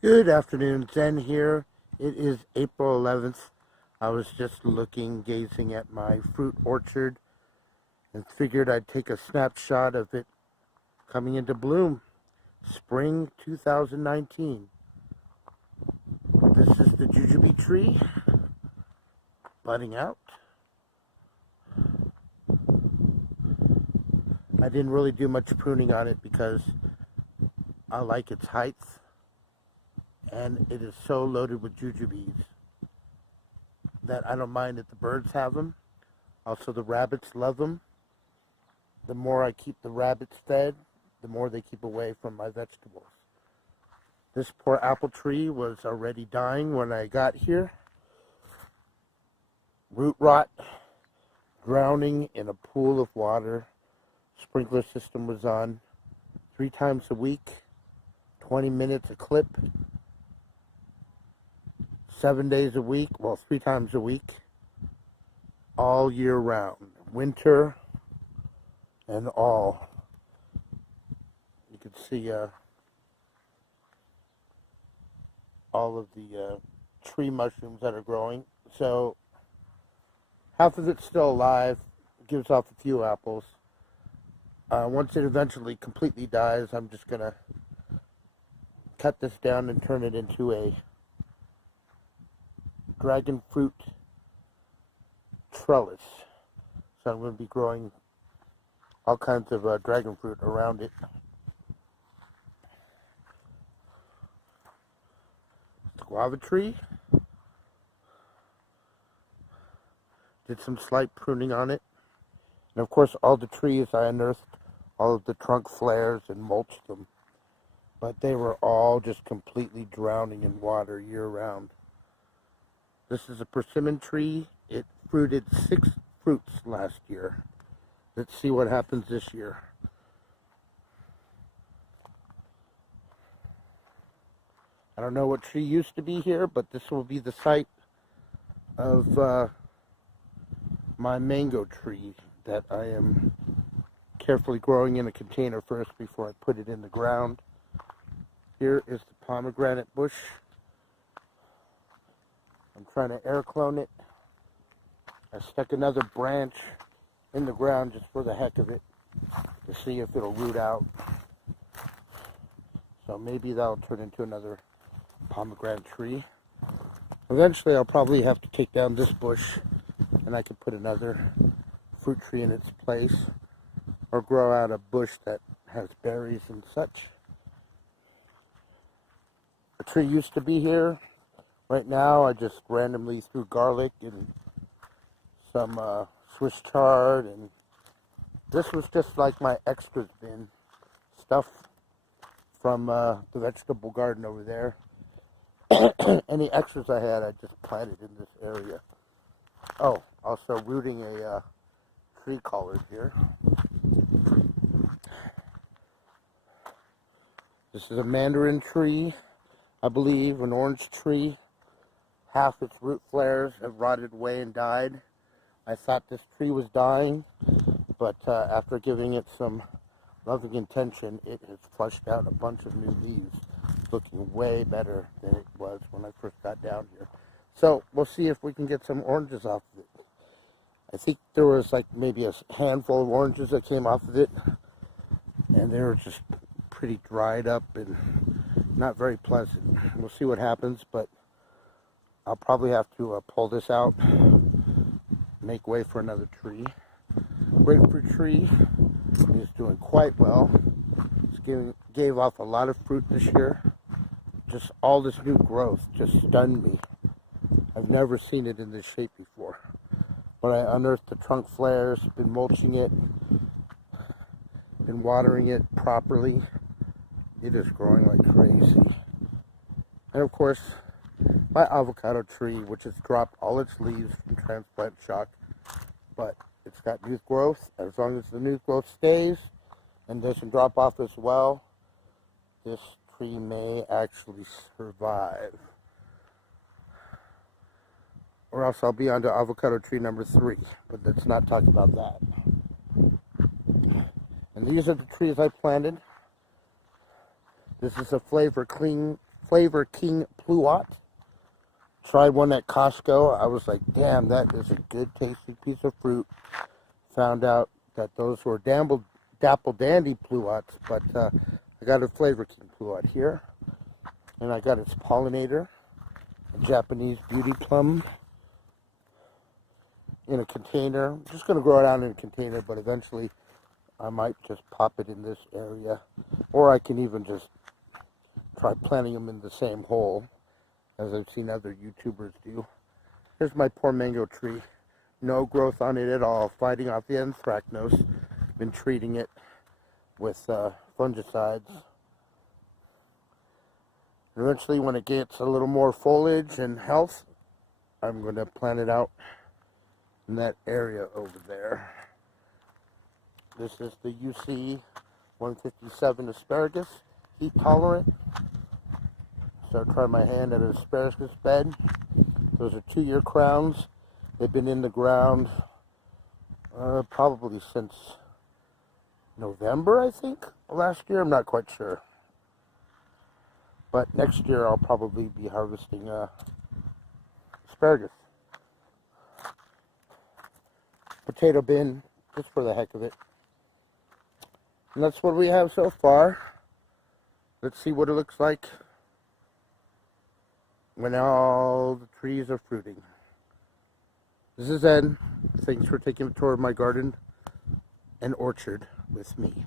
Good afternoon, Zen here. It is April 11th. I was just gazing at my fruit orchard, and figured I'd take a snapshot of it coming into bloom. Spring 2019. This is the jujube tree, budding out. I didn't really do much pruning on it because I like its height, and it is so loaded with jujubes that I don't mind that the birds have them. Also, the rabbits love them. The more I keep the rabbits fed, the more they keep away from my vegetables. This poor apple tree was already dying when I got here. Root rot, drowning in a pool of water. Sprinkler system was on 3 times a week, 20 minutes a clip, 7 days a week, well, 3 times a week, all year round, winter and all. You can see all of the tree mushrooms that are growing. So half of it's still alive, gives off a few apples. Once it eventually completely dies, I'm just going to cut this down and turn it into a dragon fruit trellis. So I'm going to be growing all kinds of dragon fruit around it. The Guava Tree. Did some slight pruning on it. And of course, all the trees I unearthed all of the trunk flares and mulched them. But they were all just completely drowning in water year-round. This is a persimmon tree. It fruited 6 fruits last year. Let's see what happens this year. I don't know what tree used to be here, but this will be the site of my mango tree that I am carefully growing in a container first before I put it in the ground. Here is the pomegranate bush. I'm trying to air clone it. I stuck another branch in the ground just for the heck of it to see if it'll root out. So maybe that'll turn into another pomegranate tree. Eventually I'll probably have to take down this bush and I can put another fruit tree in its place, or grow out a bush that has berries and such. A tree used to be here. Right now I just randomly threw garlic and some Swiss chard, and this was just like my extras bin stuff from the vegetable garden over there. Any extras I had, I just planted in this area. Oh, also rooting a tree collard here. This is a mandarin tree, I believe, an orange tree. Half its root flares have rotted away and died. I thought this tree was dying, but after giving it some loving attention, it has flushed out a bunch of new leaves, looking way better than it was when I first got down here. So we'll see if we can get some oranges off of it. I think there was like maybe a handful of oranges that came off of it, and they were just pretty dried up and not very pleasant. We'll see what happens, but I'll probably have to pull this out, make way for another tree. Grapefruit tree is doing quite well. Gave off a lot of fruit this year. Just all this new growth just stunned me. I've never seen it in this shape before. But I unearthed the trunk flares, been mulching it, been watering it properly. It is growing like crazy. And of course, my avocado tree, which has dropped all its leaves from transplant shock, but it's got new growth. As long as the new growth stays and doesn't drop off as well, this tree may actually survive. Or else I'll be on to avocado tree number 3, but let's not talk about that. And these are the trees I planted. This is a flavor clean Flavor King Pluot. Tried one at Costco. I was like, damn, that is a good tasting piece of fruit. Found out that those were Dapple Dandy Pluots, but I got a Flavor King Pluot here. And I got its pollinator, a Japanese beauty plum, in a container. I'm just going to grow it out in a container, but eventually I might just pop it in this area. Or I can even just try planting them in the same hole, as I've seen other YouTubers do. Here's my poor mango tree. No growth on it at all. Fighting off the anthracnose. Been treating it with fungicides. Eventually, when it gets a little more foliage and health, I'm going to plant it out in that area over there. This is the UC 157 asparagus, heat tolerant. So I tried my hand at an asparagus bed. Those are 2-year crowns. They've been in the ground probably since November, I think, last year. I'm not quite sure. But next year I'll probably be harvesting asparagus. Potato bin, just for the heck of it. And that's what we have so far. Let's see what it looks like when all the trees are fruiting. This is Ed. Thanks for taking a tour of my garden and orchard with me.